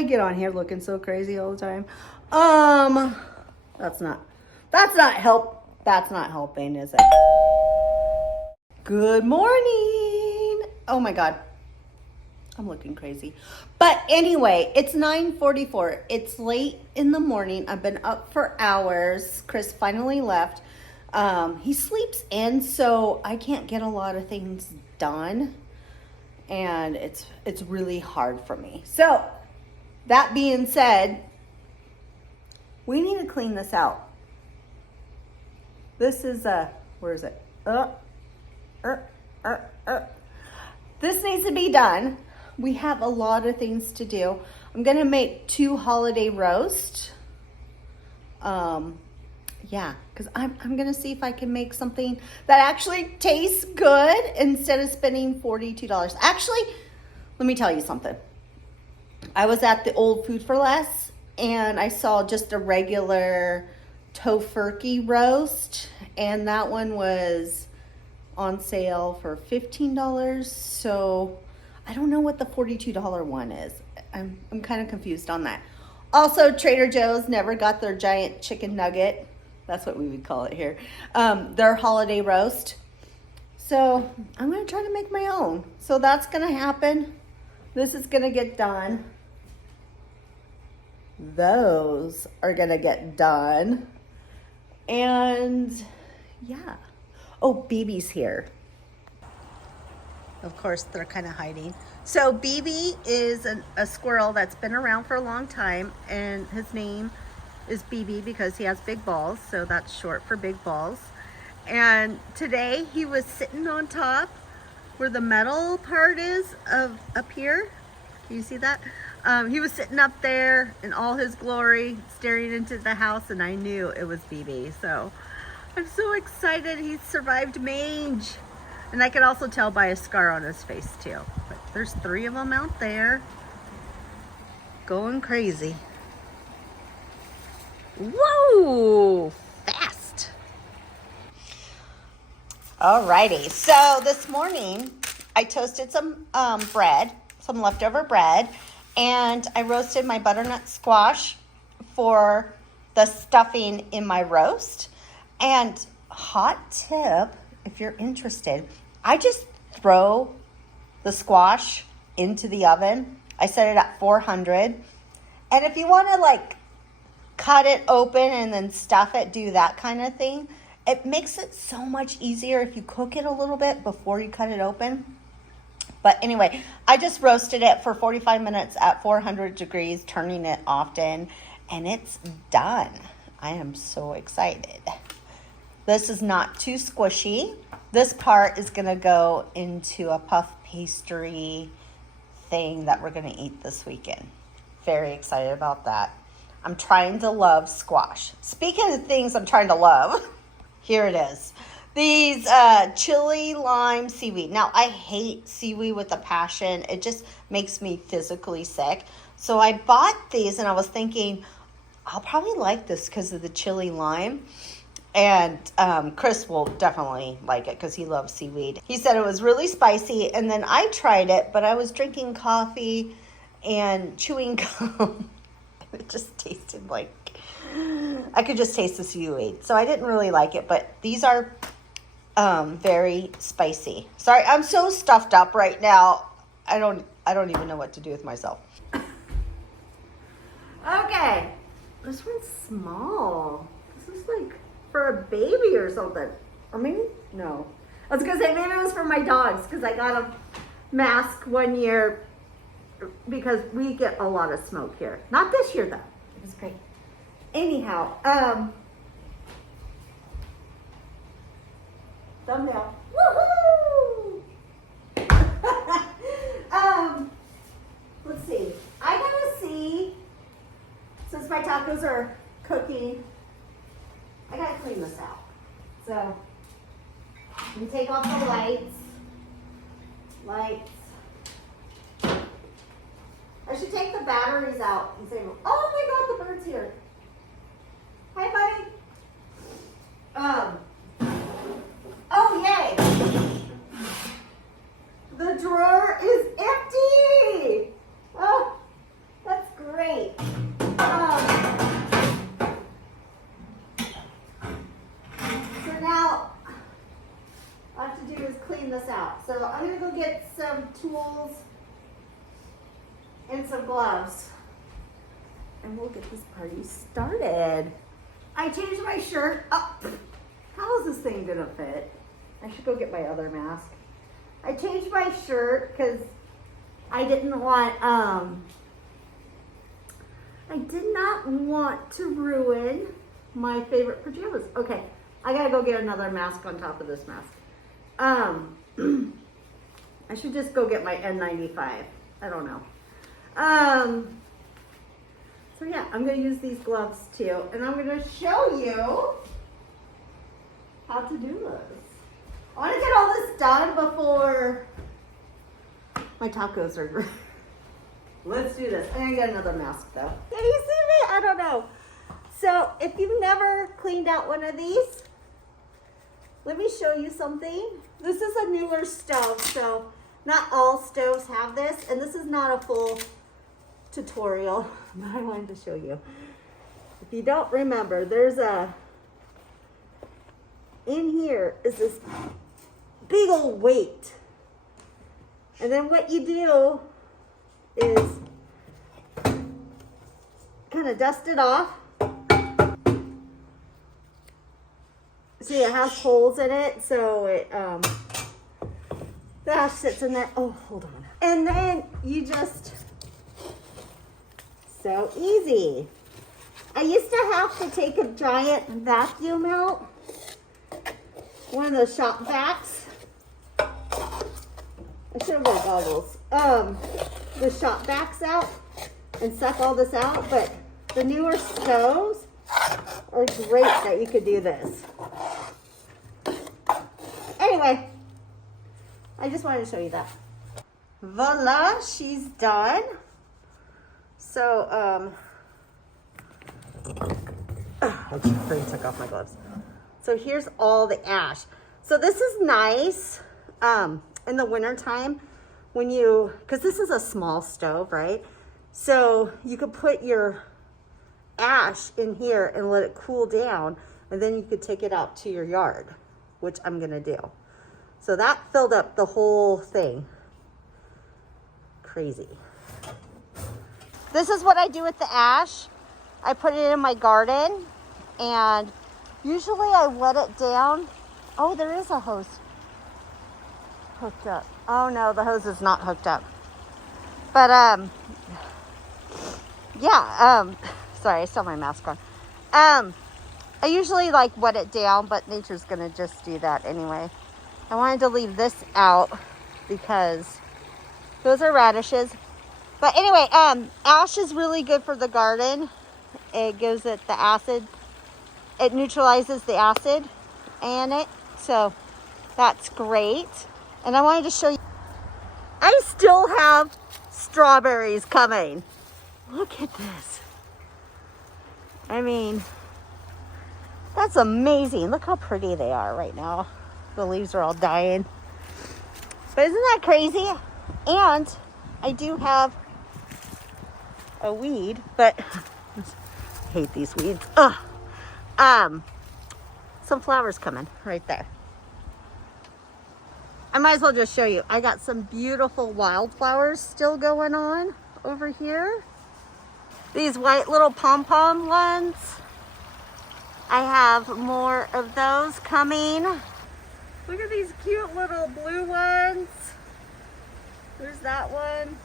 I get on here looking so crazy all the time. That's not helping, is it? Good morning. Oh my God. I'm looking crazy. But anyway, it's 9:44. It's late in the morning. I've been up for hours. Chris finally left. He sleeps in, so I can't get a lot of things done. And it's really hard for me. So, that being said, we need to clean this out. This is where is it? This needs to be done. We have a lot of things to do. I'm gonna make 2 holiday roast. Yeah, because I'm gonna see if I can make something that actually tastes good instead of spending $42. Actually, let me tell you something. I was at the old Food for Less and I saw just a regular tofurkey roast, and that one was on sale for $15. So I don't know what the $42 one is. I'm kind of confused on that. Also, Trader Joe's never got their giant chicken nugget. That's what we would call it here. Their holiday roast. So I'm going to try to make my own. So that's going to happen. This is going to get done. Those are going to get done. And yeah. Oh, BB's here. Of course, they're kind of hiding. So BB is a squirrel that's been around for a long time, and his name is BB because he has big balls, so that's short for big balls. And today he was sitting on top where the metal part is of up here. Can you see that? He was sitting up there in all his glory, staring into the house, and I knew it was BB. So I'm so excited he survived mange. And I can also tell by a scar on his face too. But there's 3 of them out there going crazy. Whoa, fast. Alrighty, so this morning I toasted some bread, some leftover bread, and I roasted my butternut squash for the stuffing in my roast. And hot tip, if you're interested, I just throw the squash into the oven. I set it at 400. And if you want to like cut it open and then stuff it, do that kind of thing, it makes it so much easier if you cook it a little bit before you cut it open. But anyway, I just roasted it for 45 minutes at 400 degrees, turning it often, and it's done. I am so excited. This is not too squishy. This part is going to go into a puff pastry thing that we're going to eat this weekend. Very excited about that. I'm trying to love squash. Speaking of things I'm trying to love, here it is. These chili lime seaweed. Now, I hate seaweed with a passion. It just makes me physically sick. So I bought these and I was thinking, I'll probably like this because of the chili lime. And Chris will definitely like it because he loves seaweed. He said it was really spicy, and then I tried it, but I was drinking coffee and chewing gum. It just tasted like, I could just taste the seaweed. So I didn't really like it, but these are very spicy. Sorry, I'm so stuffed up right now. I don't even know what to do with myself. Okay, this one's small. This is like for a baby or something. Or maybe, no. I was gonna say maybe it was for my dogs because I got a mask one year because we get a lot of smoke here. Not this year though. It was great. Anyhow, thumbnail. Woohoo! Let's see. I gotta see, since my tacos are cooking, I gotta clean this out. So, you take off the lights. I should take the batteries out and say, oh my God, the bird's here. Hi, buddy. Oh, yay. The drawer is empty. Oh, that's great. gloves and we'll get this party started. I changed my shirt. Oh, how is this thing gonna fit? I should go get my other mask. I changed my shirt because I didn't want, I did not want to ruin my favorite pajamas. Okay, I gotta go get another mask on top of this mask. I should just go get my N95. I don't know. So yeah, I'm gonna use these gloves too, and I'm gonna show you how to do this. I wanna get all this done before my tacos are ready. Let's do this. I'm gonna get another mask though. Can you see me? I don't know. So if you've never cleaned out one of these, let me show you something. This is a newer stove, so not all stoves have this, and this is not a full tutorial, but I wanted to show you. If you don't remember, there's in here is this big old weight. And then what you do is kind of dust it off. See, it has holes in it, so it the ash sits in there. Oh, hold on. And then you just, so easy. I used to have to take a giant vacuum out, one of those shop vacs. I should have worn goggles. The shop vacs out and suck all this out, but the newer stoves are great that you could do this. Anyway, I just wanted to show you that. Voila, she's done. So, I just took off my gloves. So here's all the ash. So this is nice in the wintertime when you, because this is a small stove, right? So you could put your ash in here and let it cool down, and then you could take it out to your yard, which I'm gonna do. So that filled up the whole thing. Crazy. This is what I do with the ash. I put it in my garden, and usually I let it down. Oh, there is a hose hooked up. Oh no, the hose is not hooked up. But yeah, sorry, I still have my mask on. I usually like wet it down, but nature's gonna just do that anyway. I wanted to leave this out because those are radishes. But anyway, ash is really good for the garden. It gives it the acid. It neutralizes the acid in it. So that's great. And I wanted to show you, I still have strawberries coming. Look at this. I mean, that's amazing. Look how pretty they are right now. The leaves are all dying. But isn't that crazy? And I do have a weed, but I hate these weeds. Ugh. Some flowers coming right there. I might as well just show you. I got some beautiful wildflowers still going on over here. These white little pom-pom ones. I have more of those coming. Look at these cute little blue ones. There's that one.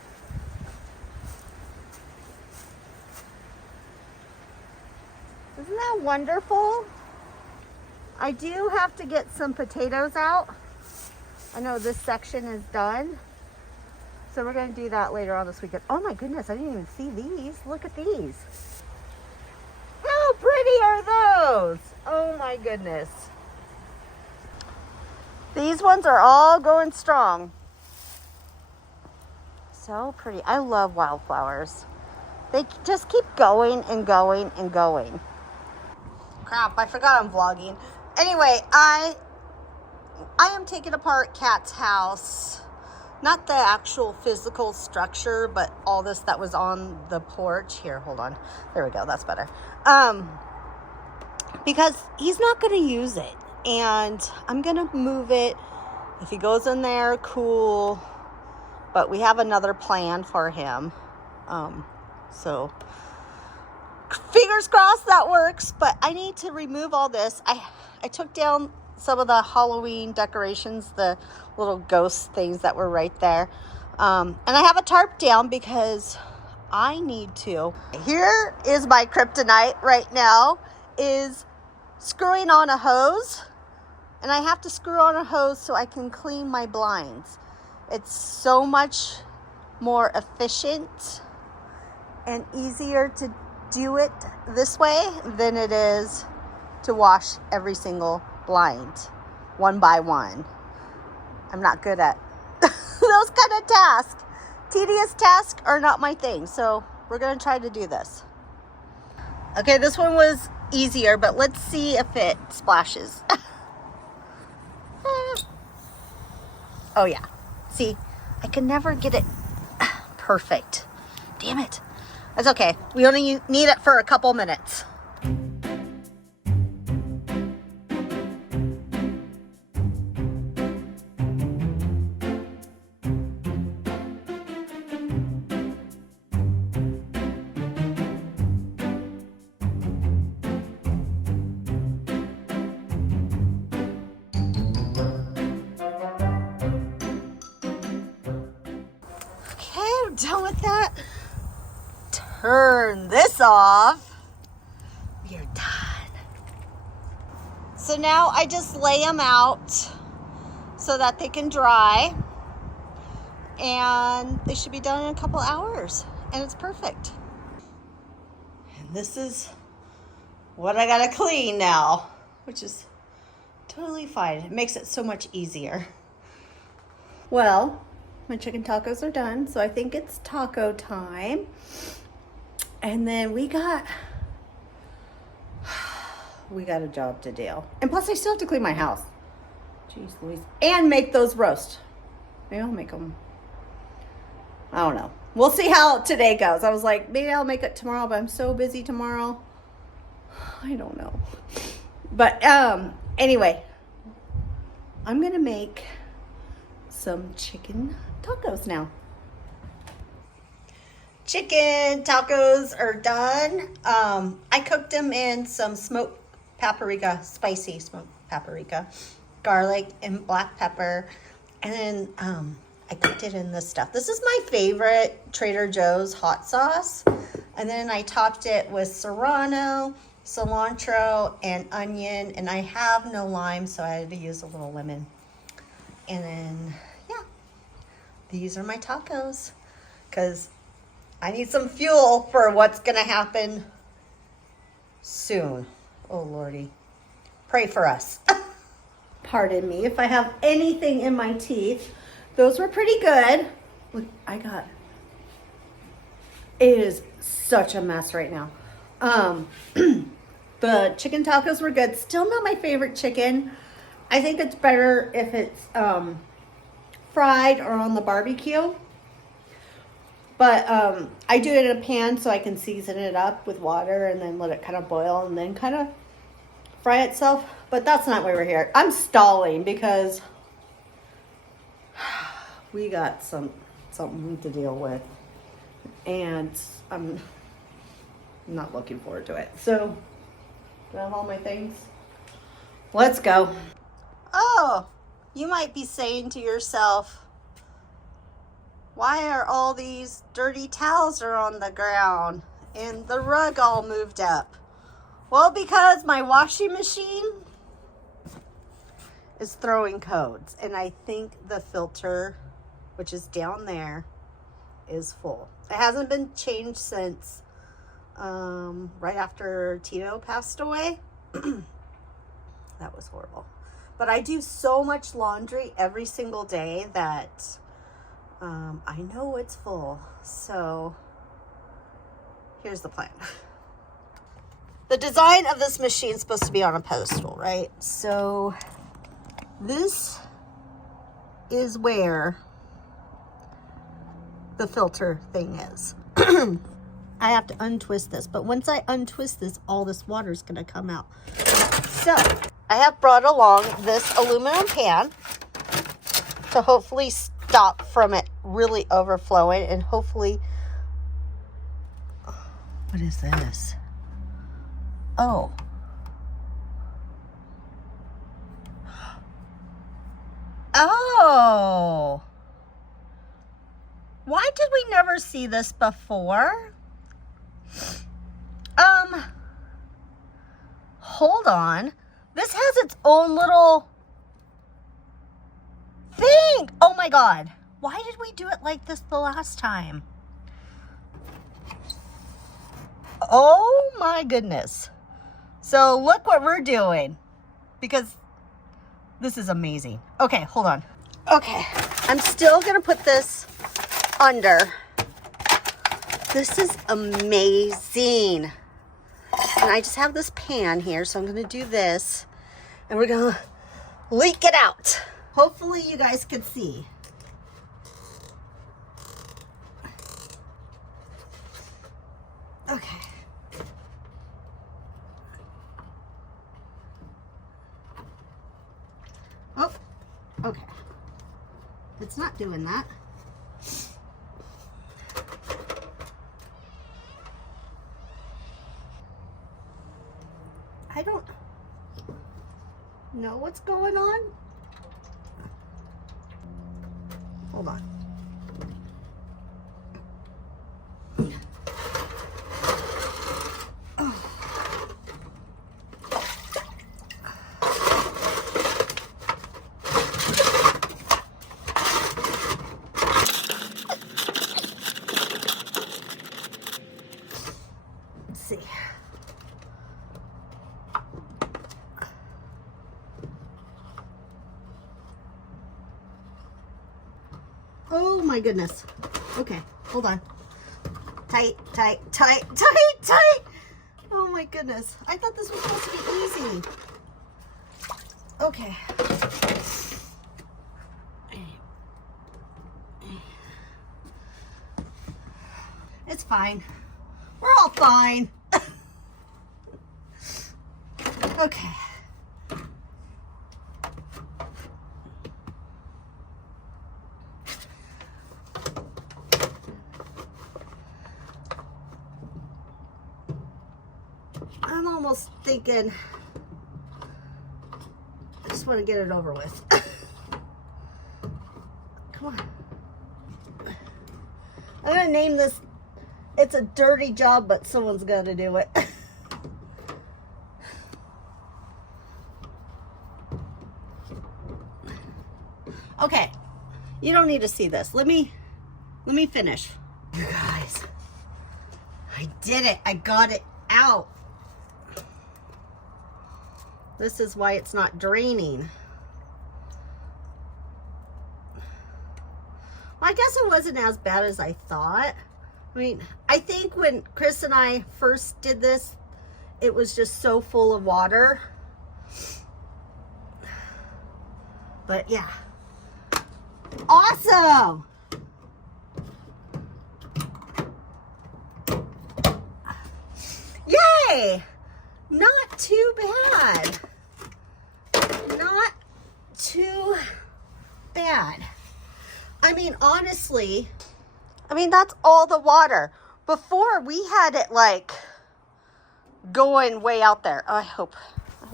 Isn't that wonderful? I do have to get some potatoes out. I know this section is done. So we're going to do that later on this weekend. Oh my goodness, I didn't even see these. Look at these. How pretty are those? Oh my goodness. These ones are all going strong. So pretty. I love wildflowers. They just keep going and going and going. Crap, I forgot I'm vlogging. Anyway, I am taking apart Kat's house. Not the actual physical structure, but all this that was on the porch. Here, hold on. There we go. That's better. Because he's not going to use it. And I'm going to move it. If he goes in there, cool. But we have another plan for him. So fingers crossed that works, but I need to remove all this. I took down some of the Halloween decorations, the little ghost things that were right there. And I have a tarp down because I need to. Here is my kryptonite right now, is screwing on a hose. And I have to screw on a hose so I can clean my blinds. It's so much more efficient and easier to do it this way than it is to wash every single blind one by one. I'm not good at those kind of tasks. Tedious tasks are not my thing, so we're gonna try to do this. Okay, this one was easier, but let's see if it splashes. Oh yeah, see, I can never get it perfect. Damn it. That's okay. We only need it for a couple minutes. Okay, I'm done with that. Turn this off. We are done. So now I just lay them out so that they can dry, and they should be done in a couple hours, and it's perfect. And this is what I gotta clean now, which is totally fine. It makes it so much easier. Well, my chicken tacos are done, so I think it's taco time. And then we got a job to do. And plus I still have to clean my house. Jeez Louise. And make those roast. Maybe I'll make them. I don't know. We'll see how today goes. I was like, maybe I'll make it tomorrow, but I'm so busy tomorrow. I don't know. But anyway, I'm gonna make some chicken tacos now. Chicken tacos are done. I cooked them in some smoked paprika, spicy smoked paprika, garlic and black pepper. And then I cooked it in this stuff. This is my favorite Trader Joe's hot sauce. And then I topped it with serrano, cilantro, and onion. And I have no lime, so I had to use a little lemon. And then, yeah, these are my tacos. Because I need some fuel for what's going to happen soon. Oh, Lordy. Pray for us. Pardon me if I have anything in my teeth. Those were pretty good. Look, it is such a mess right now. The chicken tacos were good. Still not my favorite chicken. I think it's better if it's fried or on the barbecue. But I do it in a pan so I can season it up with water and then let it kind of boil and then kind of fry itself. But that's not why we're here. I'm stalling because we got something to deal with. And I'm not looking forward to it. So, do I have all my things? Let's go. Oh, you might be saying to yourself, why are all these dirty towels are on the ground and the rug all moved up? Well, because my washing machine is throwing codes, and I think the filter, which is down there, is full. It hasn't been changed since right after Tito passed away. That was horrible. But I do so much laundry every single day that I know it's full. So here's the plan. The design of this machine is supposed to be on a pedestal, right? So this is where the filter thing is. I have to untwist this, but once I untwist this, all this water is going to come out. So I have brought along this aluminum pan to hopefully stop from it really overflowing and hopefully What is this? Oh. Oh. Why did we never see this before? Hold on. This has its own little thing. Oh my God. Why did we do it like this the last time? Oh my goodness. So look what we're doing, because this is amazing. Okay, hold on. Okay, I'm still gonna put this under. This is amazing. And I just have this pan here, so I'm gonna do this, and we're gonna leak it out. Hopefully you guys can see. Okay. Oh, okay. It's not doing that. I don't know what's going on. Hold on. Let's see. Oh my goodness. Okay, hold on. Tight, tight, tight, tight, tight. Oh my goodness. I thought this was supposed to be easy. Okay. It's fine. We're all fine. Okay. I'm almost thinking I just want to get it over with. Come on. I'm going to name this, it's a dirty job, but someone's got to do it. Okay. You don't need to see this. Let me finish. You guys, I did it. I got it out. This is why it's not draining. Well, I guess it wasn't as bad as I thought. I mean, I think when Chris and I first did this, it was just so full of water. But yeah. Awesome! Yay! Not too bad. Not too bad. I mean, honestly, that's all the water. Before, we had it like going way out there. Oh, I hope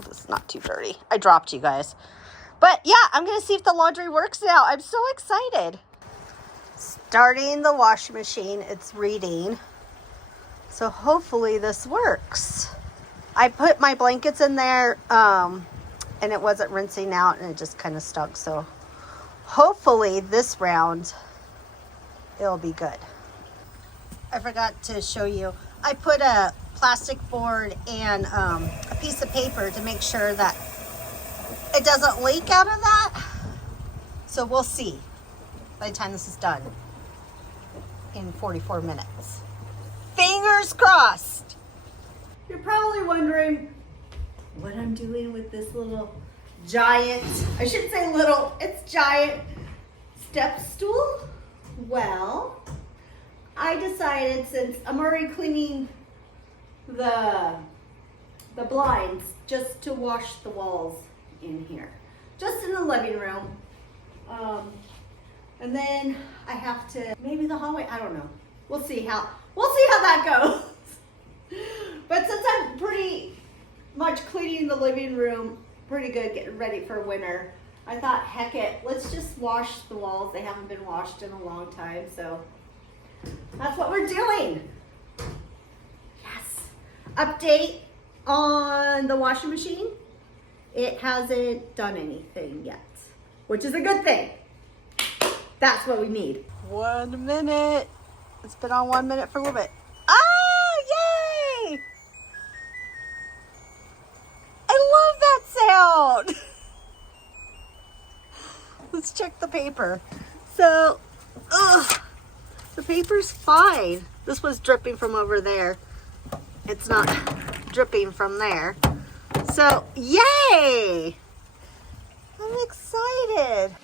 this is not too dirty. I dropped you guys. But yeah, I'm going to see if the laundry works now. I'm so excited. Starting the washing machine. It's reading. So hopefully this works. I put my blankets in there and it wasn't rinsing out and it just kind of stuck. So hopefully this round it'll be good. I forgot to show you. I put a plastic board and a piece of paper to make sure that it doesn't leak out of that. So we'll see by the time this is done in 44 minutes. Fingers crossed. You're probably wondering what I'm doing with this little giant, I should say little, it's giant step stool. Well, I decided, since I'm already cleaning the blinds, just to wash the walls in here, just in the living room. And then I have to, maybe the hallway, I don't know. We'll see how that goes. cleaning the living room pretty good, getting ready for winter. I thought, heck it, let's just wash the walls. They haven't been washed in a long time, so that's what we're doing. Yes. Update on the washing machine. It hasn't done anything yet, which is a good thing. That's what we need. 1 minute. It's been on 1 minute for a little bit. Oh, yay! I love that sound. Let's check the paper. So, the paper's fine. This was dripping from over there. It's not dripping from there. So, yay! I'm excited.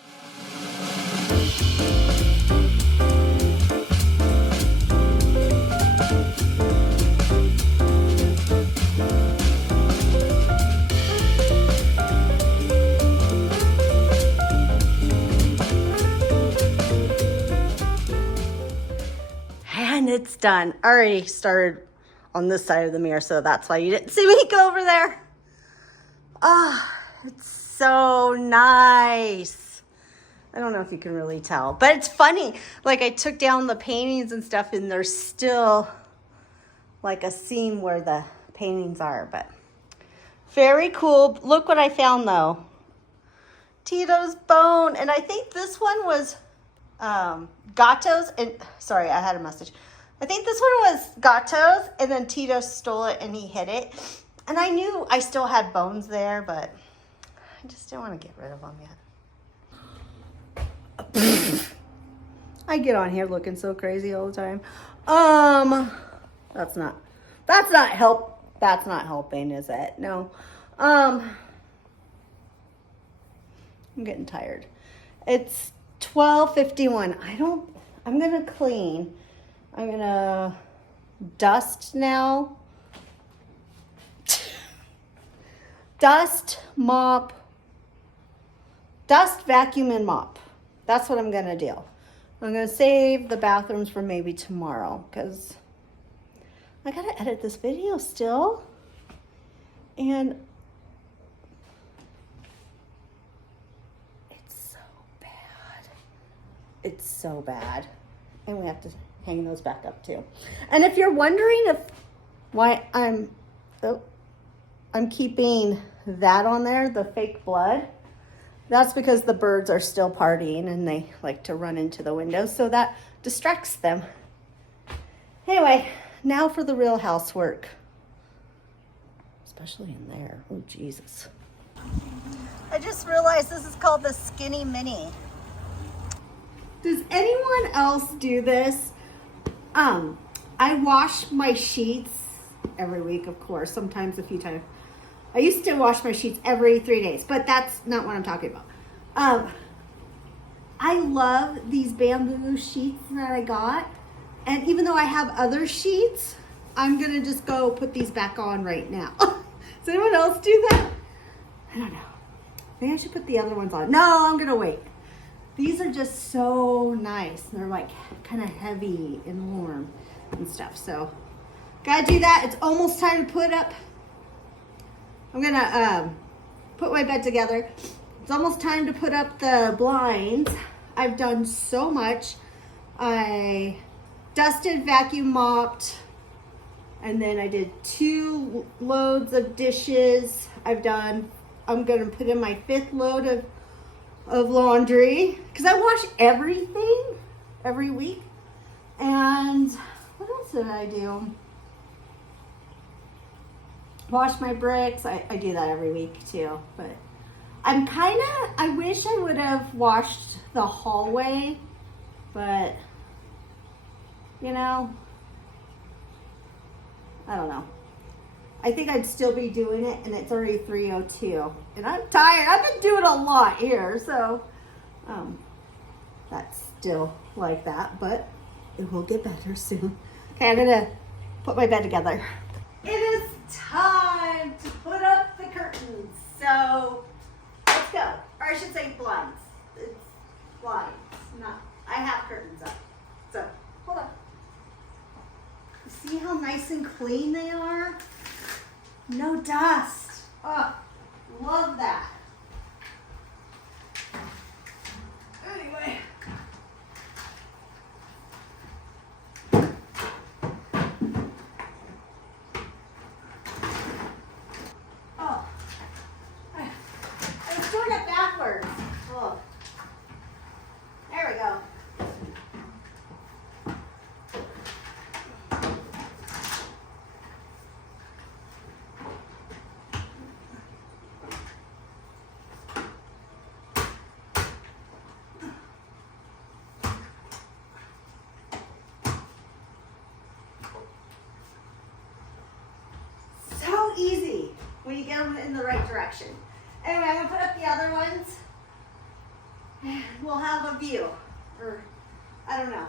And it's done. I already started on this side of the mirror, so that's why you didn't see me go over there. Oh, it's so nice. I don't know if you can really tell, but it's funny. Like, I took down the paintings and stuff, and there's still like a seam where the paintings are, but very cool. Look what I found though. Tito's bone, and I think this one was Gato's, and sorry, I had a message. I think this one was Gato's, and then Tito stole it and he hid it. And I knew I still had bones there, but I just didn't want to get rid of them yet. I get on here looking so crazy all the time. That's not helping, is it? No. I'm getting tired. It's 12:51. I'm gonna clean. I'm gonna dust now. Dust, mop, dust, vacuum, and mop. That's what I'm gonna do. I'm gonna save the bathrooms for maybe tomorrow, because I gotta edit this video still. And it's so bad. And we have to hang those back up too. And if you're wondering why I'm keeping that on there, the fake blood, that's because the birds are still partying and they like to run into the windows, so that distracts them. Anyway, now for the real housework. Especially in there. Oh, Jesus. I just realized this is called the Skinny Mini. Does anyone else do this? I wash my sheets every week, of course, sometimes a few times. I used to wash my sheets every 3 days, but that's not what I'm talking about. I love these bamboo sheets that I got. And even though I have other sheets, I'm going to just go put these back on right now. Does anyone else do that? I don't know. Maybe I should put the other ones on. No, I'm going to wait. These are just so nice. They're like kind of heavy and warm and stuff. So, gotta do that. It's almost time to put up. I'm gonna put my bed together. It's almost time to put up the blinds. I've done so much. I dusted, vacuum mopped, and then I did 2 loads of dishes. I'm gonna put in my 5th load of laundry, because I wash everything every week. And what else did I do? Wash my bricks. I do that every week too, but I wish I would have washed the hallway, but you know, I don't know. I think I'd still be doing it, and it's already 3:02, and I'm tired. I've been doing a lot here, so that's still like that, but it will get better soon. Okay, I'm gonna put my bed together. It is time to put up the curtains. So let's go. Or I should say blinds. It's blinds. Not. I have curtains up. So hold on. You see how nice and clean they are? No dust. Oh, love that. Anyway. Oh, I was doing it backwards. Oh, there we go. So easy when you get them in the right direction. Anyway, I'm gonna put up the other ones. We'll have a view, or I don't know.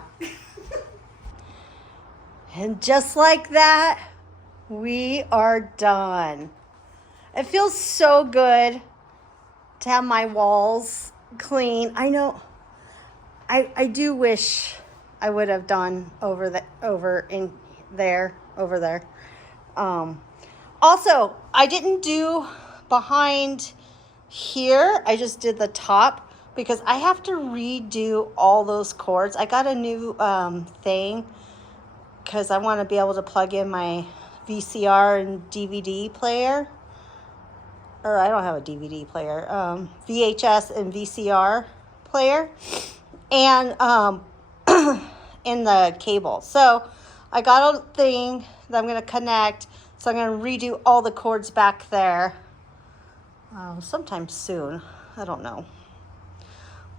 And just like that, we are done. It feels so good to have my walls clean. I know I do wish I would have done over there. Also, I didn't do behind here. I just did the top because I have to redo all those cords. I got a new thing because I want to be able to plug in my VCR and DVD player. Or I don't have a DVD player. VHS and VCR player. And in the cable. So I got a thing that I'm going to connect. So I'm going to redo all the cords back there sometime soon. I don't know.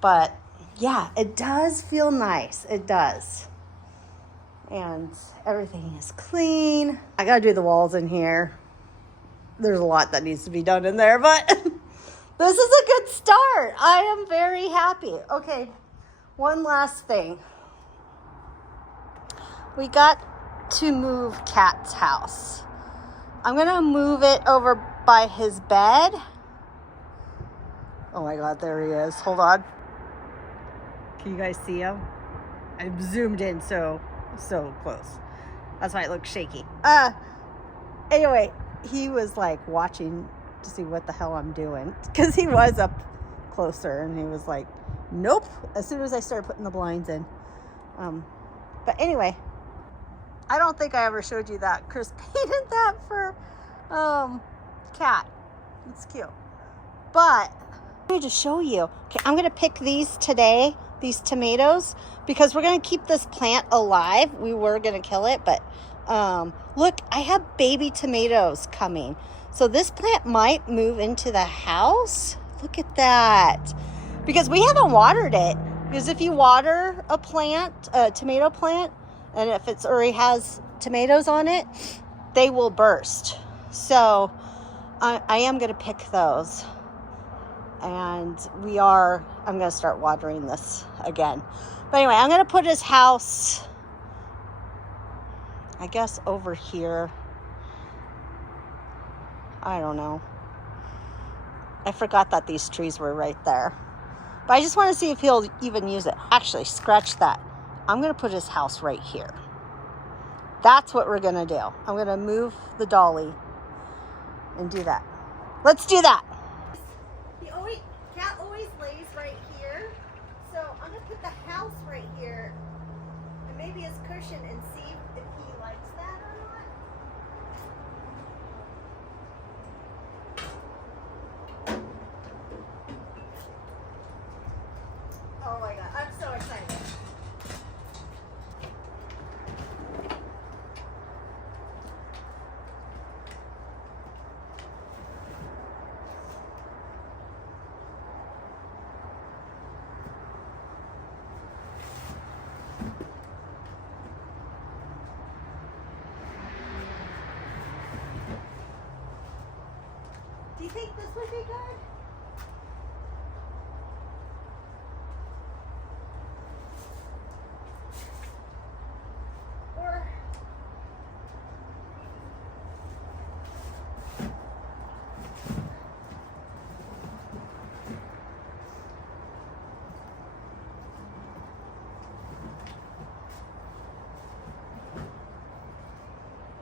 But yeah, it does feel nice. It does. And everything is clean. I got to do the walls in here. There's a lot that needs to be done in there, but this is a good start. I am very happy. Okay, one last thing. We got to move Cat's house. I'm gonna move it over by his bed. Oh my God, there he is. Hold on. Can you guys see him? I'm zoomed in so close. That's why it looks shaky. Anyway, he was like watching to see what the hell I'm doing because he was up closer and he was like, nope, as soon as I started putting the blinds in. But anyway, I don't think I ever showed you that. Chris painted that for Cat. It's cute. But I need to show you. Okay, I'm going to pick these today, these tomatoes, because we're going to keep this plant alive. We were going to kill it, but look, I have baby tomatoes coming. So this plant might move into the house. Look at that. Because we haven't watered it. Because if you water a plant, a tomato plant, and if it's already has tomatoes on it, they will burst. So I am going to pick those. And I'm going to start watering this again. But anyway, I'm going to put his house, I guess, over here. I don't know. I forgot that these trees were right there. But I just want to see if he'll even use it. Actually, scratch that. I'm going to put his house right here. That's what we're going to do. I'm going to move the dolly and do that. Let's do that. Cat always lays right here. So I'm going to put the house right here and maybe his cushion and see if he likes that or not. Oh my God, I'm so excited. Do you think this would be good? Or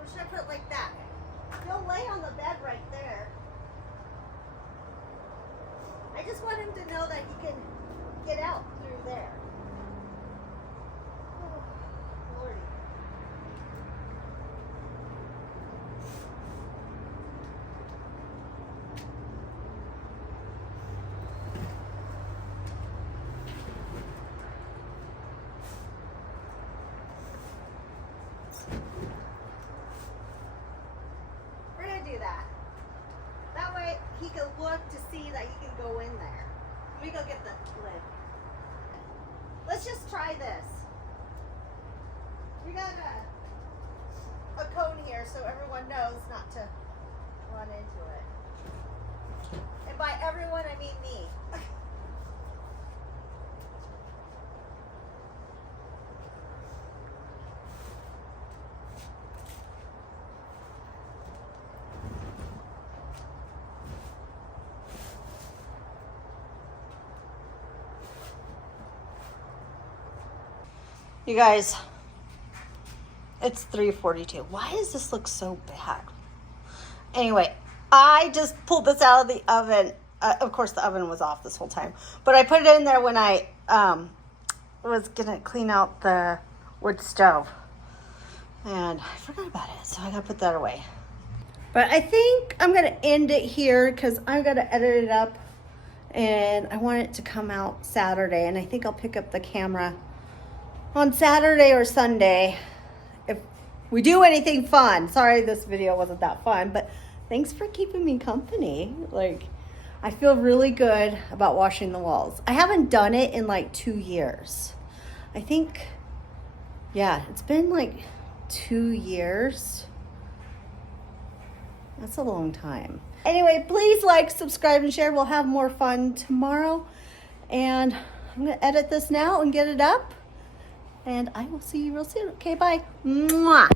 should I put it like that? He'll lay on the bed right there. just want him to know that he can get out through there. Oh, Lordy. We're gonna do that. That way he can look to see that he can go in there. Let me go get the lid. Let's just try this. We got a cone here so everyone knows not to run into it. And by everyone, I mean me. You guys, it's 3:42. Why does this look so bad? Anyway, I just pulled this out of the oven. Of course, the oven was off this whole time. But I put it in there when I was going to clean out the wood stove. And I forgot about it, so I got to put that away. But I think I'm going to end it here because I'm going to edit it up. And I want it to come out Saturday. And I think I'll pick up the camera on Saturday or Sunday if we do anything fun. Sorry this video wasn't that fun, but thanks for keeping me company. Like, I feel really good about washing the walls. I haven't done it in like 2 years. I think, yeah, it's been like 2 years. That's a long time. Anyway, please like, subscribe, and share. We'll have more fun tomorrow. And I'm gonna edit this now and get it up. And I will see you real soon. Okay, bye. Mwah.